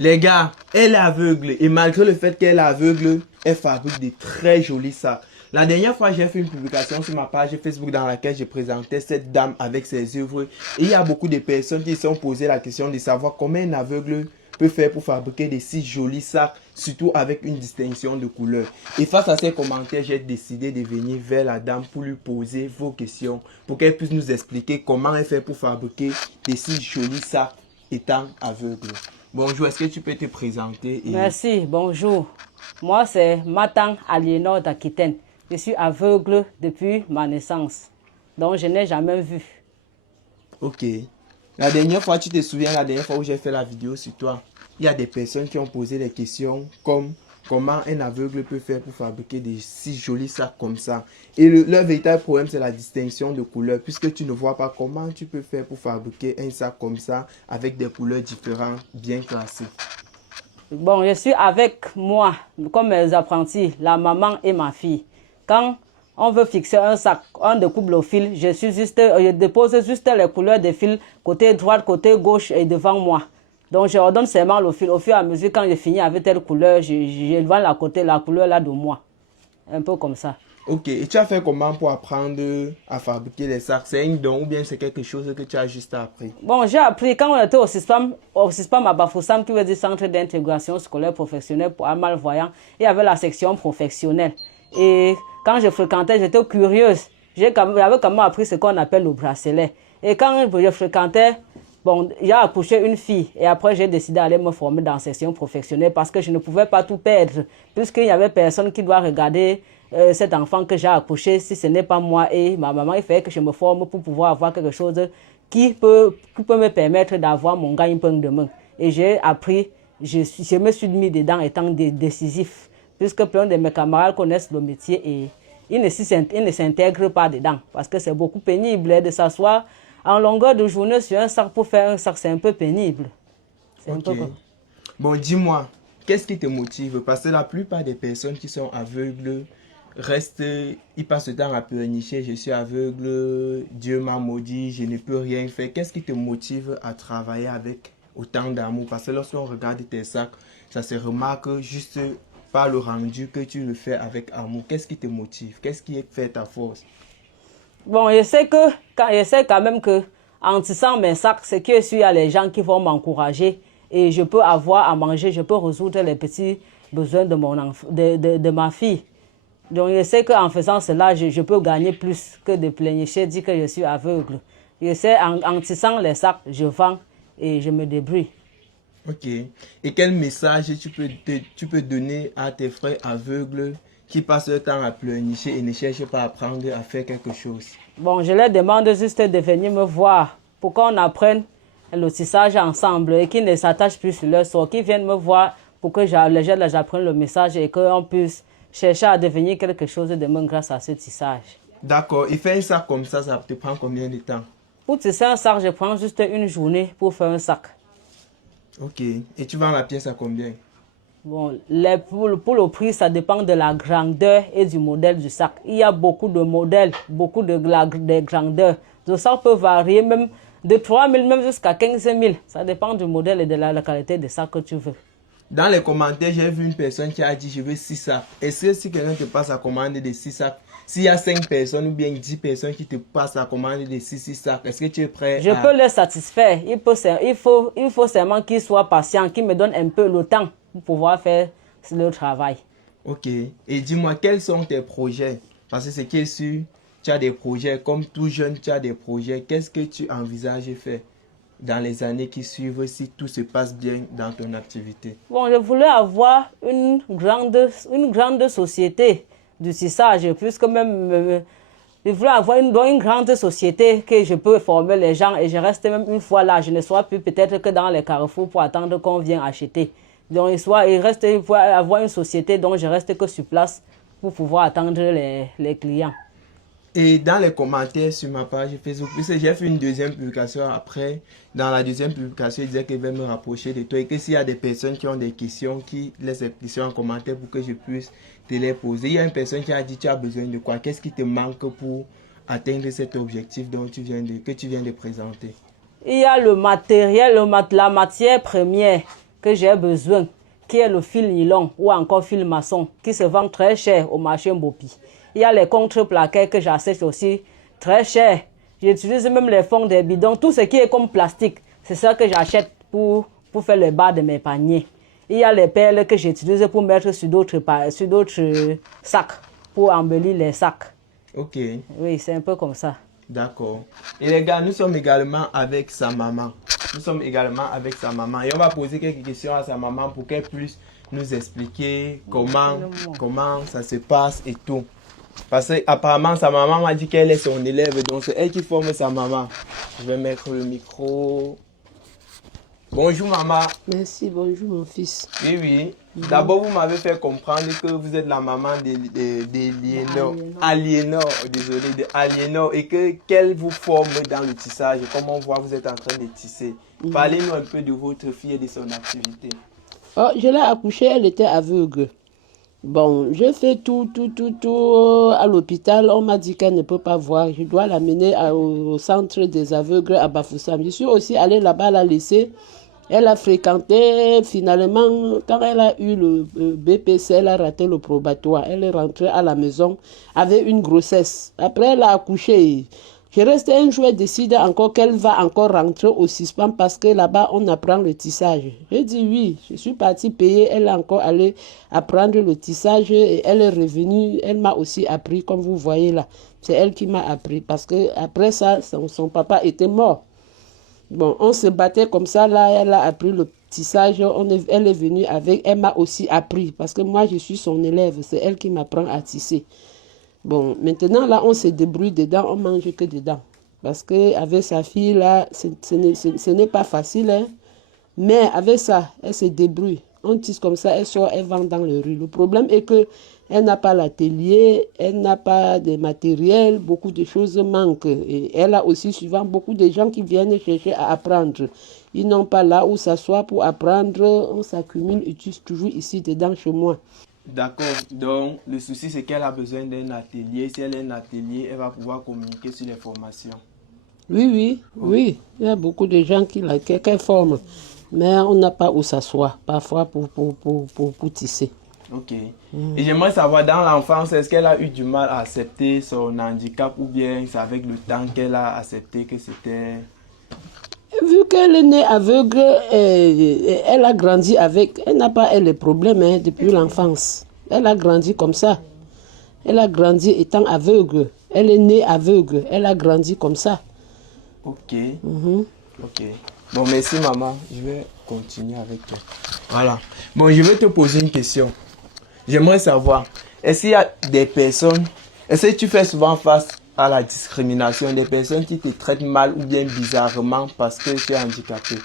Les gars, elle est aveugle et malgré le fait qu'elle est aveugle, elle fabrique des très jolis sacs. La dernière fois, j'ai fait une publication sur ma page Facebook dans laquelle je présentais cette dame avec ses œuvres. Et il y a beaucoup de personnes qui se sont posé la question de savoir comment un aveugle peut faire pour fabriquer des si jolis sacs, surtout avec une distinction de couleur. Et face à ces commentaires, j'ai décidé de venir vers la dame pour lui poser vos questions, pour qu'elle puisse nous expliquer comment elle fait pour fabriquer des si jolis sacs étant aveugle. Bonjour, est-ce que tu peux te présenter Merci, bonjour. Moi, c'est Matan Aliénor d'Aquitaine. Je suis aveugle depuis ma naissance. Donc, je n'ai jamais vu. Ok. La dernière fois, tu te souviens, la dernière fois où j'ai fait la vidéo sur toi, il y a des personnes qui ont posé des questions comme comment un aveugle peut faire pour fabriquer des si jolis sacs comme ça. Et leur véritable problème, c'est la distinction de couleurs. Puisque tu ne vois pas comment tu peux faire pour fabriquer un sac comme ça avec des couleurs différentes, bien classées. Bon, je suis avec moi, comme mes apprentis, la maman et ma fille. Quand on veut fixer un sac, on découpe le fil, je dépose juste les couleurs des fils, côté droit, côté gauche et devant moi. Donc, je ordonne seulement le fil. Au fur et à mesure, quand je finis avec telle couleur, je vois la couleur là de moi. Un peu comme ça. Ok, et tu as fait comment pour apprendre à fabriquer les sacs? C'est un don ou bien c'est quelque chose que tu as juste appris? Bon, j'ai appris quand on était au CISPAM à Bafoussam, qui veut dire Centre d'intégration scolaire professionnelle pour malvoyants. Il y avait la section professionnelle. Et quand je fréquentais, j'étais curieuse. J'avais quand même appris ce qu'on appelle le bracelet. Et quand je fréquentais, bon, j'ai accouché une fille. Et après, j'ai décidé d'aller me former dans la section professionnelle parce que je ne pouvais pas tout perdre. Puisqu'il y avait personne qui doit regarder cet enfant que j'ai accouché, si ce n'est pas moi et ma maman. Il fallait que je me forme pour pouvoir avoir quelque chose qui peut me permettre d'avoir mon gagne-pain demain. Et j'ai appris, je me suis mis dedans étant décisif, puisque plein de mes camarades connaissent le métier et ils ne s'intègrent pas dedans, parce que c'est beaucoup pénible de s'asseoir en longueur de journée sur un sac pour faire un sac, c'est un peu pénible. Ok. Bon, dis-moi, qu'est-ce qui te motive? Parce que la plupart des personnes qui sont aveugles restent, ils passent le temps à pleurnicher, je suis aveugle, Dieu m'a maudit, je ne peux rien faire. Qu'est-ce qui te motive à travailler avec autant d'amour? Parce que lorsqu'on regarde tes sacs, ça se remarque juste par le rendu que tu le fais avec amour. Qu'est-ce qui te motive? Qu'est-ce qui fait ta force? Bon, je sais quand même que en tissant mes sacs, c'est que s'il y a les gens qui vont m'encourager et je peux avoir à manger, je peux résoudre les petits besoins de ma fille. Donc, je sais qu'en faisant cela, je peux gagner plus que de pleurnicher, dire que je suis aveugle. Je sais, en tissant les sacs, je vends et je me débrouille. Ok. Et quel message tu peux donner à tes frères aveugles qui passent leur temps à pleurnicher et ne cherchent pas à apprendre à faire quelque chose? Bon, je leur demande juste de venir me voir pour qu'on apprenne le tissage ensemble et qu'ils ne s'attachent plus sur leur sort, qu'ils viennent me voir pour que j'apprenne le message et qu'on puisse chercher à devenir quelque chose de demain grâce à ce tissage. D'accord. Et faire un sac comme ça te prend combien de temps? Pour tisser un sac, je prends juste une journée pour faire un sac. Ok. Et tu vends la pièce à combien? Bon, pour le prix, ça dépend de la grandeur et du modèle du sac. Il y a beaucoup de modèles, beaucoup de grandeurs. Le sac peut varier même de 3 000 même jusqu'à 15 000. Ça dépend du modèle et de la qualité de sac que tu veux. Dans les commentaires, j'ai vu une personne qui a dit je veux 6 sacs. Est-ce que si quelqu'un te passe à commander de 6 sacs, s'il y a 5 personnes ou bien 10 personnes qui te passent à commander de 6 sacs, est-ce que tu es prêt Je peux les satisfaire. Il faut seulement qu'ils soient patients, qu'ils me donnent un peu le temps pour pouvoir faire le travail. Ok. Et dis-moi, quels sont tes projets? Parce que c'est qui est sûr, tu as des projets. Comme tout jeune, tu as des projets. Qu'est-ce que tu envisages de faire dans les années qui suivent si tout se passe bien dans ton activité? Bon, je voulais avoir une grande société du tissage, puisque même je voulais avoir une grande société que je peux former les gens et je reste même une fois là. Je ne sois plus peut-être que dans les carrefours pour attendre qu'on vienne acheter. Donc, il faut avoir une société dont je reste que sur place pour pouvoir attendre les clients. Et dans les commentaires sur ma page Facebook, puisque j'ai fait une deuxième publication après, dans la deuxième publication, il disait qu'il va me rapprocher de toi et que s'il y a des personnes qui ont des questions, qui laissent des questions en commentaire pour que je puisse te les poser. Il y a une personne qui a dit tu as besoin de quoi? Qu'est-ce qui te manque pour atteindre cet objectif que tu viens de présenter? Il y a le matériel, la matière première. que j'ai besoin, qui est le fil nylon ou encore fil maçon, qui se vend très cher au marché Mbopi. Il y a les contreplaqués que j'achète aussi très cher. J'utilise même les fonds des bidons, tout ce qui est comme plastique, c'est ça que j'achète pour faire le bas de mes paniers. Il y a les perles que j'utilise pour mettre sur d'autres sacs, pour embellir les sacs. Ok. Oui, c'est un peu comme ça. D'accord. Et les gars, nous sommes également avec sa maman. Nous sommes également avec sa maman. Et on va poser quelques questions à sa maman pour qu'elle puisse nous expliquer comment ça se passe et tout. Parce qu'apparemment, sa maman m'a dit qu'elle est son élève. Donc, c'est elle qui forme sa maman. Je vais mettre le micro. Bonjour maman. Merci, bonjour mon fils. Oui, oui. D'abord, vous m'avez fait comprendre que vous êtes la maman d'Aliénor. Aliénor, désolé, d'Aliénor. Et qu'elle vous forme dans le tissage. Comme on voit, vous êtes en train de tisser. Parlez-nous un peu de votre fille et de son activité. Oh, je l'ai accouchée, elle était aveugle. Bon, j'ai fait tout à l'hôpital. On m'a dit qu'elle ne peut pas voir. Je dois l'amener au centre des aveugles à Bafoussam. Je suis aussi allée là-bas la laisser. Elle a fréquenté, finalement, quand elle a eu le BPC, elle a raté le probatoire. Elle est rentrée à la maison avec une grossesse. Après, elle a accouché. Je reste un jour et décide encore qu'elle va encore rentrer au CISPAM parce que là-bas, on apprend le tissage. J'ai dit oui, je suis partie payer. Elle est encore allée apprendre le tissage et elle est revenue. Elle m'a aussi appris, comme vous voyez là. C'est elle qui m'a appris parce que après ça, son papa était mort. Bon, on se battait comme ça, là, elle a appris le tissage, elle est venue avec, elle m'a aussi appris, parce que moi, je suis son élève, c'est elle qui m'apprend à tisser. Bon, maintenant, là, on se débrouille dedans, on mange que dedans. Parce qu'avec sa fille, là, ce n'est pas facile, hein. Mais avec ça, elle se débrouille. On tisse comme ça, elle sort, elle vend dans les rues. Le problème est que elle n'a pas l'atelier, elle n'a pas de matériel, beaucoup de choses manquent. Et elle a aussi souvent beaucoup de gens qui viennent chercher à apprendre. Ils n'ont pas là où s'asseoir pour apprendre, on s'accumule et tisse toujours ici dedans chez moi. D'accord. Donc, le souci, c'est qu'elle a besoin d'un atelier. Si elle a un atelier, elle va pouvoir communiquer sur les formations. Oui. Il y a beaucoup de gens qu'elle forment. Mais on n'a pas où s'asseoir, parfois pour tisser. Ok. Et j'aimerais savoir, dans l'enfance, est-ce qu'elle a eu du mal à accepter son handicap ou bien c'est avec le temps qu'elle a accepté que c'était... Vu qu'elle est née aveugle, elle a grandi avec... Elle n'a pas les problèmes depuis l'enfance. Elle a grandi comme ça. Elle a grandi étant aveugle. Elle est née aveugle. Elle a grandi comme ça. Ok. Ok. Bon, merci maman. Je vais continuer avec toi. Voilà. Bon, je vais te poser une question. J'aimerais savoir, est-ce qu'il y a des personnes, est-ce que tu fais souvent face à la discrimination, des personnes qui te traitent mal ou bien bizarrement parce que tu es handicapé?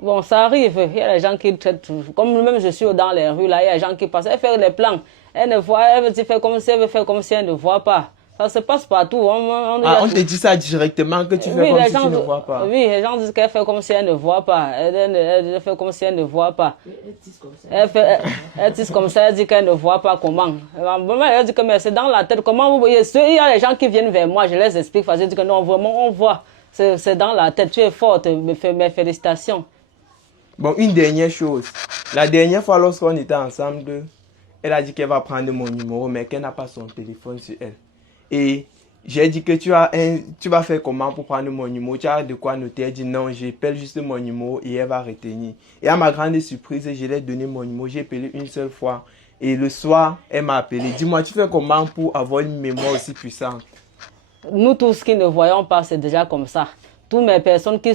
Bon, ça arrive. Il y a des gens qui traitent, comme même je suis dans les rues, là, il y a des gens qui passent, elle fait les plans. Elle ne voit, elle veut faire comme si elle veut faire comme si elle ne voit pas. Ça se passe partout. On te dit ça directement que tu fais comme si tu ne vois pas. Oui, les gens disent qu'elle fait comme si elle ne voit pas. Elle fait comme si elle ne voit pas. Elle tisse comme ça, elle dit qu'elle ne voit pas comment. Elle dit que mais c'est dans la tête. Comment vous voyez? Il y a des gens qui viennent vers moi, je les explique. Je dis que non, vraiment, on voit. C'est dans la tête. Tu es forte. Mes félicitations. Bon, une dernière chose. La dernière fois, lorsqu'on était ensemble, elle a dit qu'elle va prendre mon numéro, mais qu'elle n'a pas son téléphone sur elle. Et j'ai dit que tu vas faire comment pour prendre mon numéro? Tu as de quoi noter? Elle dit non, j'appelle juste mon numéro et elle va retenir. Et à ma grande surprise, je lui ai donné mon numéro. J'ai appelé une seule fois. Et le soir, elle m'a appelé. Dis-moi, tu fais comment pour avoir une mémoire aussi puissante? Nous tous qui ne voyons pas, c'est déjà comme ça. Toutes mes personnes qui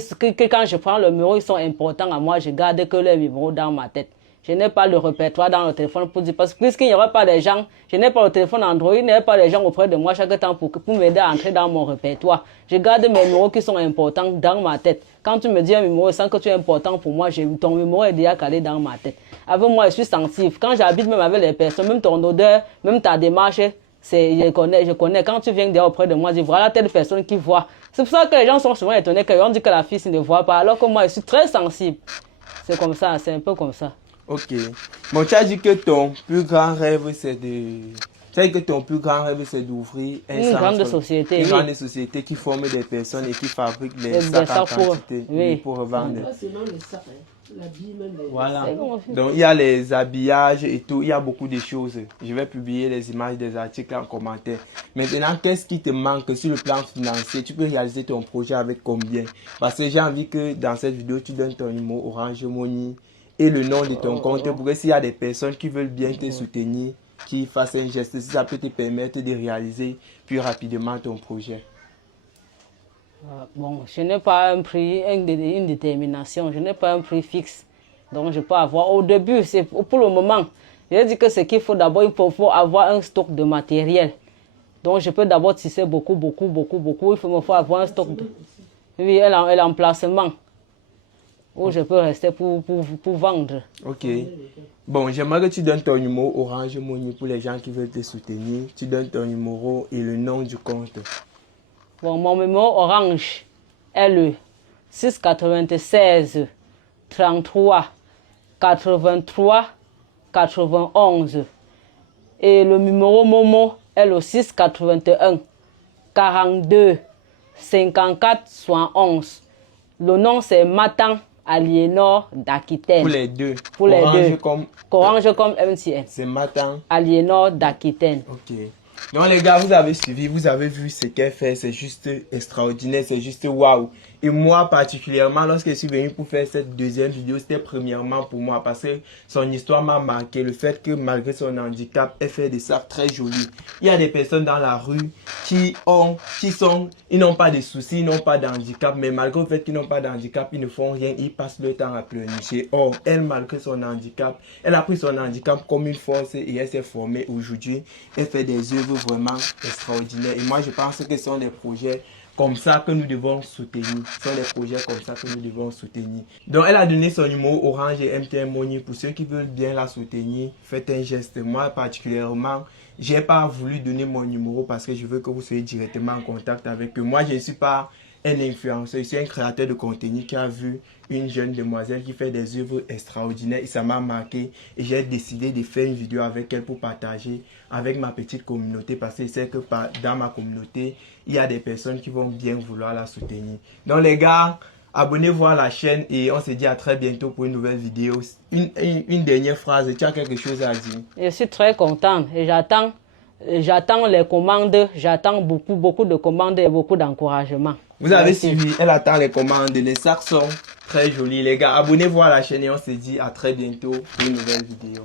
quand je prends le numéro, ils sont importants à moi. Je garde que le numéro dans ma tête. Je n'ai pas le répertoire dans le téléphone pour dire, parce que puisqu'il n'y aura pas des gens, je n'ai pas le téléphone Android, il n'y a pas des gens auprès de moi chaque temps pour m'aider à entrer dans mon répertoire. Je garde mes numéros qui sont importants dans ma tête. Quand tu me dis un numéro sans que tu es important pour moi, ton numéro est déjà calé dans ma tête. Avec moi, je suis sensible. Quand j'habite même avec les personnes, même ton odeur, même ta démarche, je connais. Quand tu viens dire auprès de moi, je dis voilà telle personne qui voit. C'est pour ça que les gens sont souvent étonnés qu'on dit que la fille ne voit pas, alors que moi, je suis très sensible. C'est comme ça, c'est un peu comme ça. Ok. Bon, tu as dit que ton plus grand rêve, c'est d'ouvrir une grande société. Une grande société qui forme des personnes et qui fabrique les sacs en quantité pour revendre. Voilà. C'est bon, aussi. Donc il y a les habillages et tout, il y a beaucoup de choses. Je vais publier les images des articles en commentaire. Maintenant, qu'est-ce qui te manque sur le plan financier? Tu peux réaliser ton projet avec combien? Parce que j'ai envie que dans cette vidéo, tu donnes ton numéro Orange Money et le nom de ton compte pour que s'il y a des personnes qui veulent bien te soutenir, qui fassent un geste, si ça peut te permettre de réaliser plus rapidement ton projet. Bon, je n'ai pas un prix, une détermination, je n'ai pas un prix fixe. Donc, je peux avoir, au début, c'est pour le moment, je dis que ce qu'il faut d'abord, il faut avoir un stock de matériel. Donc, je peux d'abord tisser beaucoup. Il faut avoir un stock de... Oui, un emplacement où je peux rester pour vendre. Ok. Bon, j'aimerais que tu donnes ton numéro Orange Money pour les gens qui veulent te soutenir. Tu donnes ton numéro et le nom du compte. Bon, mon numéro Orange est le 696 33 83 91. Et le numéro Momo est le 681 42 54 71. Le nom c'est Matan Aliénor d'Aquitaine. Pour les deux. Pour les Orange deux. Comme... Orange comme MTN. C'est Matan. Aliénor d'Aquitaine. Ok. Donc les gars, vous avez suivi, vous avez vu ce qu'elle fait, c'est juste extraordinaire, c'est juste waouh. Et moi particulièrement, lorsque je suis venu pour faire cette deuxième vidéo, c'était premièrement pour moi parce que son histoire m'a marqué. Le fait que malgré son handicap, elle fait des sacs très jolis. Il y a des personnes dans la rue ils n'ont pas de soucis, ils n'ont pas d'handicap, mais malgré le fait qu'ils n'ont pas d'handicap, ils ne font rien, ils passent leur temps à pleurnicher. Or, elle, malgré son handicap, elle a pris son handicap comme une force et elle s'est formée aujourd'hui. Elle fait des œuvres vraiment extraordinaires. Et moi, je pense que ce sont des projets comme ça que nous devons soutenir. Ce sont des projets comme ça que nous devons soutenir. Donc, elle a donné son numéro Orange et MTN Money. Pour ceux qui veulent bien la soutenir, faites un geste. Moi, particulièrement, j'ai pas voulu donner mon numéro parce que je veux que vous soyez directement en contact avec eux. Moi, je ne suis pas un influenceur, je suis un créateur de contenu qui a vu une jeune demoiselle qui fait des œuvres extraordinaires et ça m'a marqué et j'ai décidé de faire une vidéo avec elle pour partager avec ma petite communauté parce que je sais que dans ma communauté, il y a des personnes qui vont bien vouloir la soutenir. Donc les gars, abonnez-vous à la chaîne et on se dit à très bientôt pour une nouvelle vidéo. Une dernière phrase, tu as quelque chose à dire? Je suis très content et j'attends les commandes, j'attends beaucoup de commandes et beaucoup d'encouragement. Vous avez suivi, elle attend les commandes, les sacs sont très jolis les gars. Abonnez-vous à la chaîne et on se dit à très bientôt pour une nouvelle vidéo.